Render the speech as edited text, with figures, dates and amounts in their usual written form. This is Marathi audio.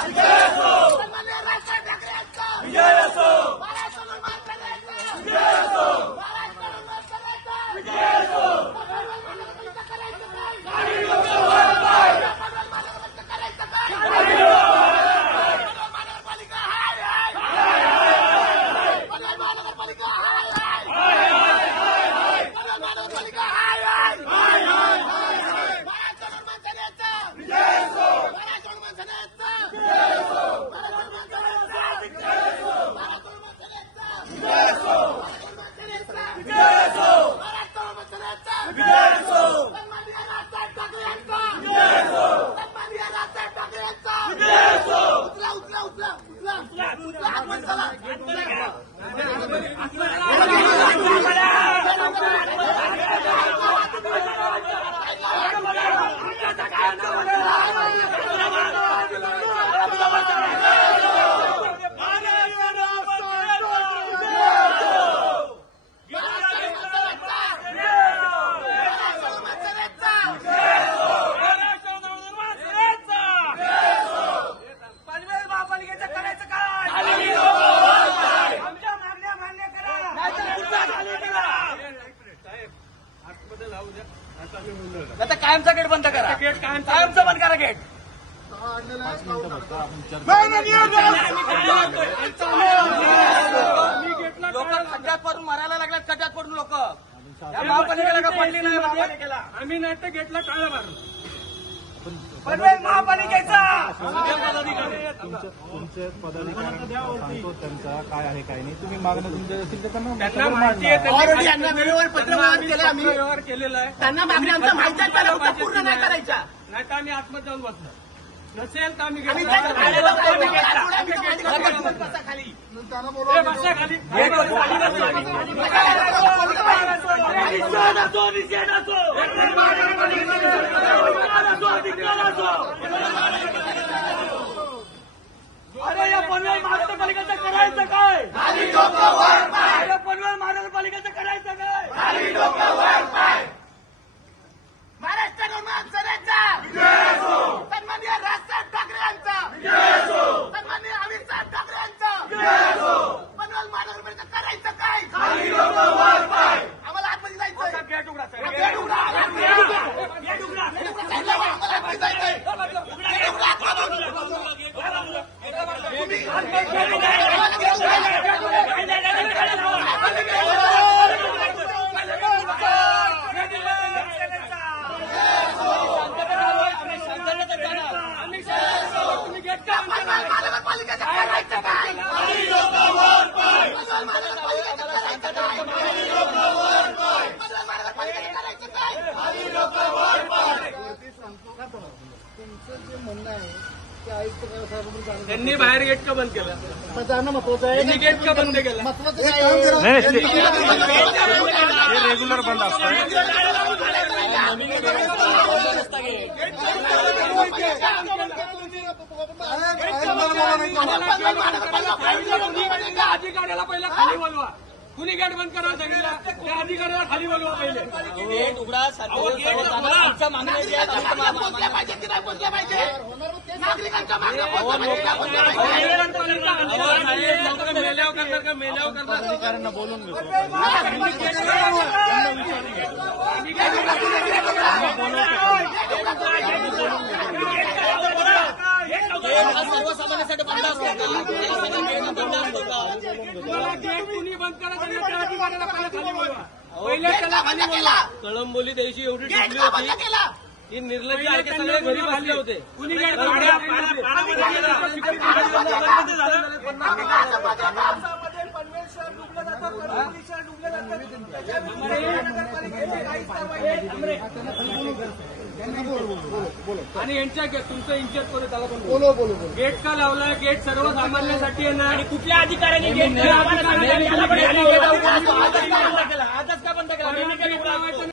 सन्माननीय राजसाहेब ठाकरे यांचा विजय असो। महाराष्ट्र महाराष्ट्राचा विजय असो। महाराष्ट्र महाराष्ट्राचा विजय असो। करायचं काय? गाडी डोक्यावर पाय करायचं काय? गाडी महानगरपालिका हाय हाय महानगरपालिका हाय हाय महानगरपालिका हाय हाय महाराष्ट्र मनसेनेचा विजय असो। महाराष्ट्र मनसेनेचा विजय असो। महाराष्ट्र मनसेनेचा विजय असो। महाराष्ट्र मनसेनेचा विजय असो। महाराष्ट्र मनसेनेचा विजय असो। महाराष्ट्र मनसेनेचा विजय असो। सन्माननीय राजसाहेब ठाकरे यांचा विजय असो। सन्माननीय राजसाहेब ठाकरे यांचा विजय असो। उचला उचला उचला उचला उचला हात वर करा। आता कायमचा गेट बंद करा। कायमचा बंद करा गेट। लोक खड्ड्यात पडून मारायला लागल्यात। खड्ड्यात पडून लोक या महापालिकेला का पडली नाही। महापालिकेला आम्ही नाही तर गेटला टाळा मारलो। पनवेल महापालिकेचा तुमचे पदाधिकारी सांगतो त्यांचा काय आहे काय नाही। तुम्ही मागणं तुमच्या असतील तर त्यांना माहिती आहे। ऑलरेडी यांना वेळेवर पत्रव्यवहार केला आम्ही। व्यवहार केलेला आहे। त्यांना मागणी आमच्या माहिती आहे त्याला फक्त पूर्ण नाही करायच्या। नाही तर आम्ही आतमध्ये जाऊन बसलो नसेल तर आम्ही खाली अरे या पनवेल महानगरपालिकेचं करायचं काय? या पनवेल महानगरपालिकेचं करायचं काय? महाराष्ट्र मनसेनेचा सन्माननीय राजसाहेब ठाकरे यांचा सन्माननीय अमित साहेब ठाकरे यांचा पनवेल महानगरपालिका करायचं काय? आम्हाला आतमध्ये जायचं। गेट उघडा गेट उघडा गेट उघडा गेट उघडा आम्हाला आतमध्ये जायचंय। महानगरपालिकेचं करायचं काय? तुमचं जे म्हणणं आहे ते आयुक्त साहेबांनी त्यांनी बाहेर गेट का बंद केलं? जाणं महत्वाचं आहे। त्यांनी गेट का बंद केलं? महत्वाचं काय आहे? रेग्युलर बंद असतं। अधिकाऱ्याला पहिला खाली बोलवा। कुणी गेट बंद करायला सांगितलं? त्या अधिकाऱ्याला खाली बोलवा पहिले। गेट उघडा। आमच्या मागण्या ज्या आहेत पोहोचल्या पाहिजे की नाही पोहोचल्या पाहिजे? नागरिकांच्या मागण्या मेल्यावर करणार का? मेल्यावर करणार अधिकाऱ्यांना बोलून घेतो। सर्वसामान्यांसाठी बंद असतो का? बंद असतो का? गेट कुणी बंद करायचं त्या अधिकाऱ्याला पहिला खाली बोलवा। पहिले त्याला खाली बोलवा। कळंबोली त्याची एवढी टिकली होती की निर्लज्ज आहे की सगळे घरी बसले होते। कुणी गेट आणि यांच्या तुमचं इंचेस करू त्याला पण गेट का लावलाय? गेट सर्वसामान्यांसाठी आहे ना। आणि कुठल्या अधिकाऱ्यांनी गेट आजच का बंद केला?